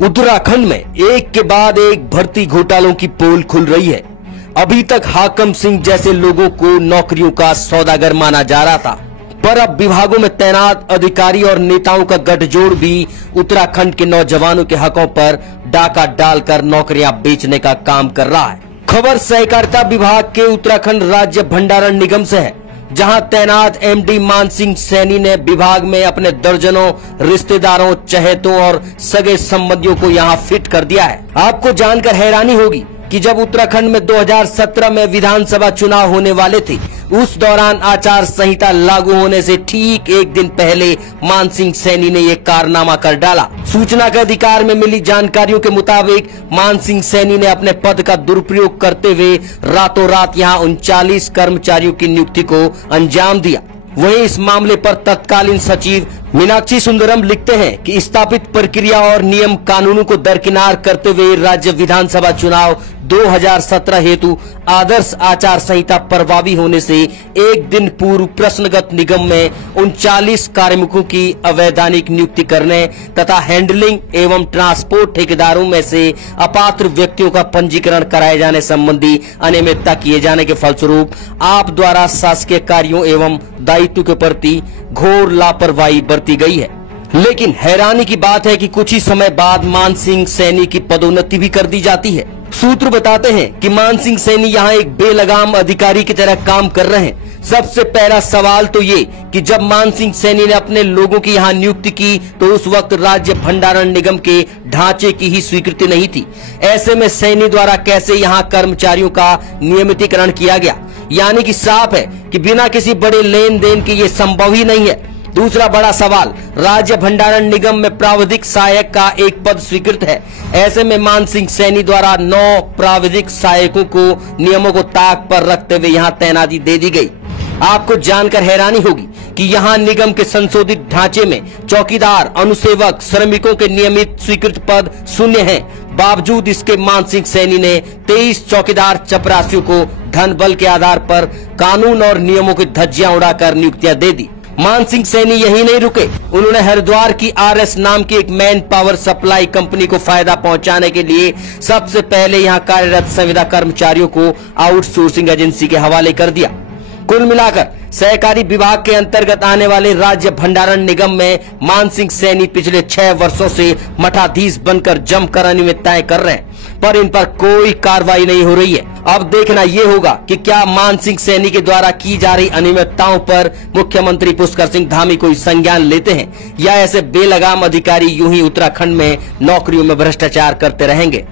उत्तराखंड में एक के बाद एक भर्ती घोटालों की पोल खुल रही है। अभी तक हाकम सिंह जैसे लोगों को नौकरियों का सौदागर माना जा रहा था, पर अब विभागों में तैनात अधिकारी और नेताओं का गठजोड़ भी उत्तराखंड के नौजवानों के हकों पर डाका डालकर नौकरियां बेचने का काम कर रहा है। खबर सहकारिता विभाग के उत्तराखंड राज्य भंडारण निगम से है, जहां तैनात एमडी मान सिंह सैनी ने विभाग में अपने दर्जनों रिश्तेदारों, चहेतों और सगे संबंधियों को यहां फिट कर दिया है। आपको जानकर हैरानी होगी कि जब उत्तराखंड में 2017 में विधानसभा चुनाव होने वाले थे, उस दौरान आचार संहिता लागू होने से ठीक एक दिन पहले मान सिंह सैनी ने ये कारनामा कर डाला। सूचना के अधिकार में मिली जानकारियों के मुताबिक मान सिंह सैनी ने अपने पद का दुरुपयोग करते हुए रातों रात यहाँ 39 कर्मचारियों की नियुक्ति को अंजाम दिया। वहीं इस मामले पर तत्कालीन सचिव मीनाक्षी सुंदरम लिखते हैं कि स्थापित प्रक्रिया और नियम कानूनों को दरकिनार करते हुए राज्य विधानसभा चुनाव 2017 हेतु आदर्श आचार संहिता प्रभावी होने से एक दिन पूर्व प्रश्नगत निगम में 39 कार्मिकों की अवैधानिक नियुक्ति करने तथा हैंडलिंग एवं ट्रांसपोर्ट ठेकेदारों में से अपात्र व्यक्तियों का पंजीकरण कराए जाने संबंधी अनियमितता किए जाने के फलस्वरूप आप द्वारा शासकीय कार्यों एवं दायित्व के प्रति घोर लापरवाही बरती गई है। लेकिन हैरानी की बात है कि कुछ ही समय बाद मान सिंह सैनी की पदोन्नति भी कर दी जाती है। सूत्र बताते हैं कि मान सिंह सैनी यहाँ एक बेलगाम अधिकारी की तरह काम कर रहे हैं। सबसे पहला सवाल तो ये कि जब मान सिंह सैनी ने अपने लोगों की यहाँ नियुक्ति की तो उस वक्त राज्य भंडारण निगम के ढांचे की ही स्वीकृति नहीं थी। ऐसे में सैनी द्वारा कैसे यहाँ कर्मचारियों का नियमितीकरण किया गया, यानी कि साफ है कि बिना किसी बड़े लेन देन के ये संभव ही नहीं है। दूसरा बड़ा सवाल, राज्य भंडारण निगम में प्राविधिक सहायक का एक पद स्वीकृत है। ऐसे में मान सिंह सैनी द्वारा 9 प्राविधिक सहायकों को नियमों को ताक पर रखते हुए यहाँ तैनाती दे दी गई। आपको जानकर हैरानी होगी कि यहाँ निगम के संशोधित ढांचे में चौकीदार, अनुसेवक, श्रमिकों के नियमित स्वीकृत पद शून्य हैं। बावजूद इसके मान सिंह सैनी ने 23 चौकीदार चपरासियों को धन बल के आधार पर कानून और नियमों की धज्जियां उड़ाकर नियुक्तियां दे दी। मान सिंह सैनी यही नहीं रुके, उन्होंने हरिद्वार की आरएस नाम की एक मैन पावर सप्लाई कंपनी को फायदा पहुंचाने के लिए सबसे पहले यहां कार्यरत संविदा कर्मचारियों को आउटसोर्सिंग एजेंसी के हवाले कर दिया। कुल मिलाकर सहकारी विभाग के अंतर्गत आने वाले राज्य भंडारण निगम में मान सिंह सैनी पिछले 6 वर्षों से मठाधीश बनकर जमकर अनियमितताएं कर रहे हैं, पर इन पर कोई कार्रवाई नहीं हो रही है। अब देखना ये होगा कि क्या मान सिंह सैनी के द्वारा की जा रही अनियमितताओं पर मुख्यमंत्री पुष्कर सिंह धामी कोई संज्ञान लेते हैं या ऐसे बेलगाम अधिकारी यूं ही उत्तराखंड में नौकरियों में भ्रष्टाचार करते रहेंगे।